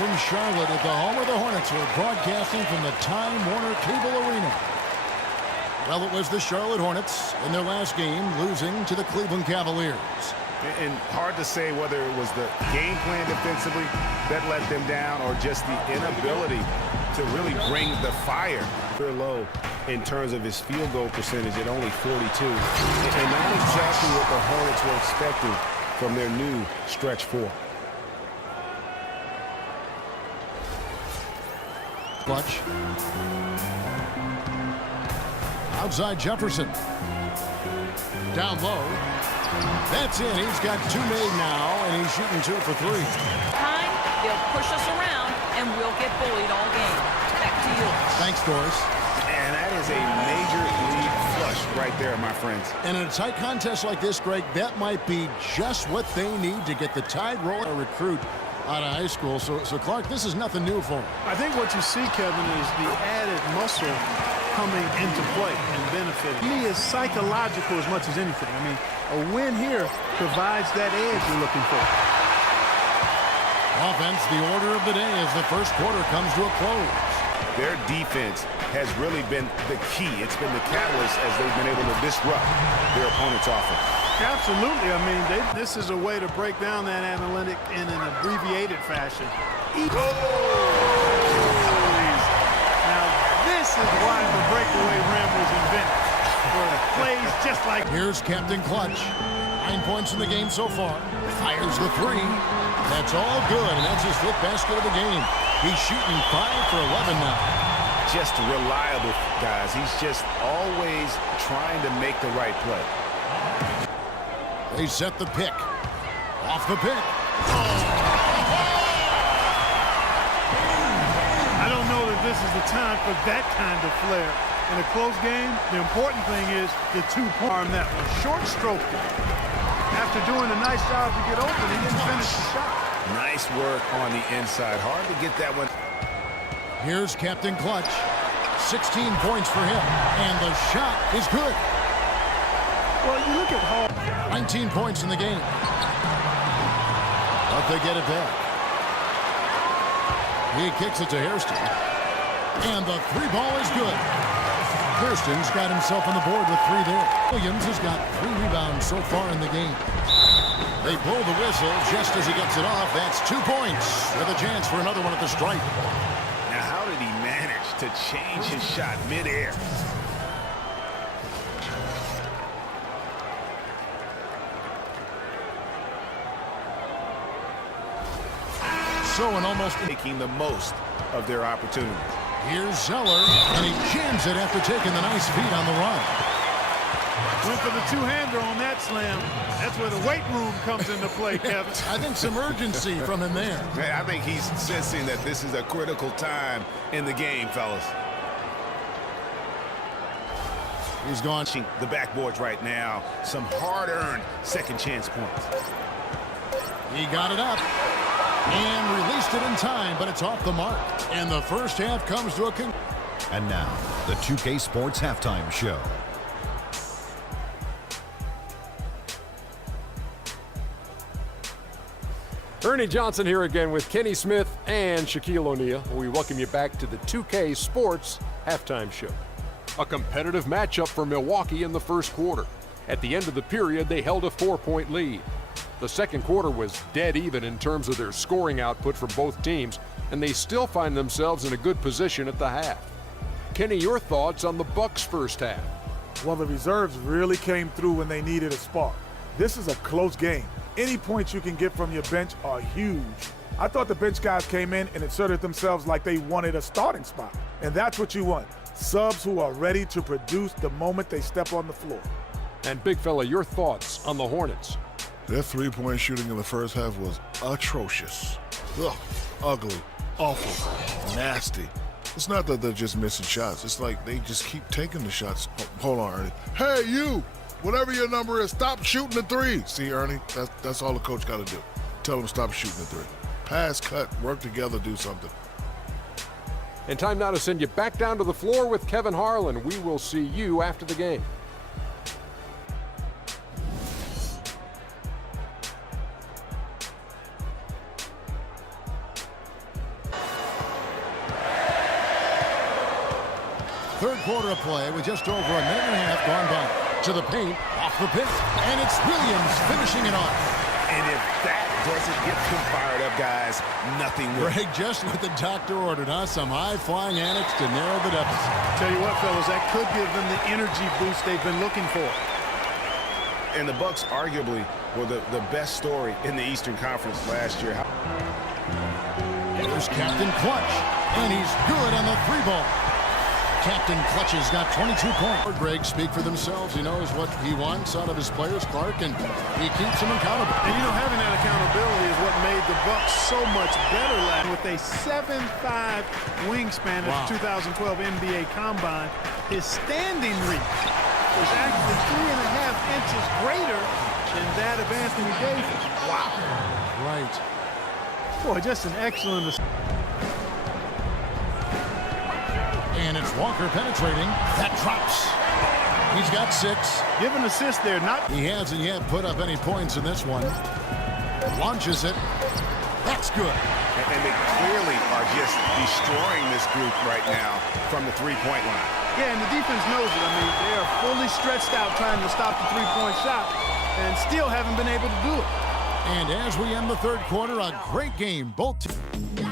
from Charlotte at the home of the Hornets. We're broadcasting from the Time Warner Cable Arena. Well, it was the Charlotte Hornets in their last game, losing to the Cleveland Cavaliers. And hard to say whether it was the game plan defensively that let them down or just the inability to really bring the fire. They're low in terms of his field goal percentage at only 42. And not exactly what the Hornets were expecting from their new stretch four. Clutch. Outside Jefferson. Down low. That's in. He's got two made now, and he's shooting 2 for 3. Time, they'll push us around, and we'll get bullied all game. Back to you. Thanks, Doris. And that is a major lead flush right there, my friends. And in a tight contest like this, Greg, that might be just what they need to get the Tide rolling. A recruit out of high school. So Clark, this is nothing new for him. I think what you see, Kevin, is the added muscle coming into play and benefiting. To me, it's psychological as much as anything. I mean, a win here provides that edge you're looking for. Offense, the order of the day as the first quarter comes to a close. Their defense has really been the key. It's been the catalyst as they've been able to disrupt their opponent's offense. Absolutely. I mean, this is a way to break down that analytic in an abbreviated fashion. Now, this is why the breakaway rim was invented. For plays just like... Here's Captain Clutch. 9 points in the game so far. Fires the 3. That's all good, and that's his 5th basket of the game. He's shooting 5 for 11 now. Just reliable, guys. He's just always trying to make the right play. They set the pick. Off the pick. I don't know that this is the time for that kind of flair. In a close game, the important thing is the 2-arm that was short stroke. After doing a nice job to get open, he didn't finish the shot. Nice work on the inside. Hard to get that one. Here's Captain Clutch. 16 points for him, and the shot is good. Well, you look at Hall. 19 points in the game. But they get it back. He kicks it to Hairston. And the 3-ball is good. Hairston's got himself on the board with 3 there. Williams has got 3 rebounds so far in the game. They blow the whistle just as he gets it off. That's 2 points with a chance for another one at the stripe. Now, how did he manage to change his shot midair? So in almost making the most of their opportunity. Here's Zeller, and he jams it after taking the nice feed on the run. Went for the 2-hander on that slam. That's where the weight room comes into play, Kevin. I think some urgency from him there. I think he's sensing that this is a critical time in the game, fellas. He's gone. The backboards right now. Some hard-earned second chance points. He got it up and released it in time, but it's off the mark. And the first half comes to a conclusion. And now, the 2K Sports Halftime Show. Ernie Johnson here again with Kenny Smith and Shaquille O'Neal. We welcome you back to the 2K Sports Halftime Show. A competitive matchup for Milwaukee in the first quarter. At the end of the period, they held a 4-point lead. The second quarter was dead even in terms of their scoring output for both teams, and they still find themselves in a good position at the half. Kenny, your thoughts on the Bucks' first half? Well, the reserves really came through when they needed a spark. This is a close game. Any points you can get from your bench are huge. I thought the bench guys came in and inserted themselves like they wanted a starting spot. And that's what you want. Subs who are ready to produce the moment they step on the floor. And big fella, your thoughts on the Hornets? Their three-point shooting in the first half was atrocious. Ugh, ugly, awful, nasty. It's not that they're just missing shots. It's like they just keep taking the shots. Oh, hold on, Ernie. Hey, you! Whatever your number is, stop shooting the 3. See, Ernie, that's all the coach got to do. Tell him stop shooting the 3. Pass, cut, work together, do something. And time now to send you back down to the floor with Kevin Harlan. We will see you after the game. third quarter of play with just over a minute and a half gone by. To the paint, off the pick, and it's Williams finishing it off. And if that doesn't get them fired up, guys, nothing will. Greg, just what the doctor ordered, huh? Some high-flying antics to narrow the deficit. Tell you what, fellas, that could give them the energy boost they've been looking for. And the Bucks arguably were the best story in the Eastern Conference last year. Here's Captain Clutch, and he's good on the three ball. Captain Clutch has got 22 points. Greg, speak for themselves. He knows what he wants out of his players, Clark, and he keeps them accountable. And you know, having that accountability is what made the Bucks so much better last with a 7'5" wingspan at the 2012 NBA Combine. His standing reach is actually 3.5 inches greater than that of Anthony Davis. Wow. Right. Boy, just an excellent. And it's Walker penetrating. That drops. He's got 6. Give an assist there. He hasn't yet put up any points in this one. Launches it. That's good. And they clearly are just destroying this group right now from the three-point line. Yeah, and the defense knows it. I mean, they are fully stretched out trying to stop the three-point shot and still haven't been able to do it. And as we end the third quarter, a great game. Both teams.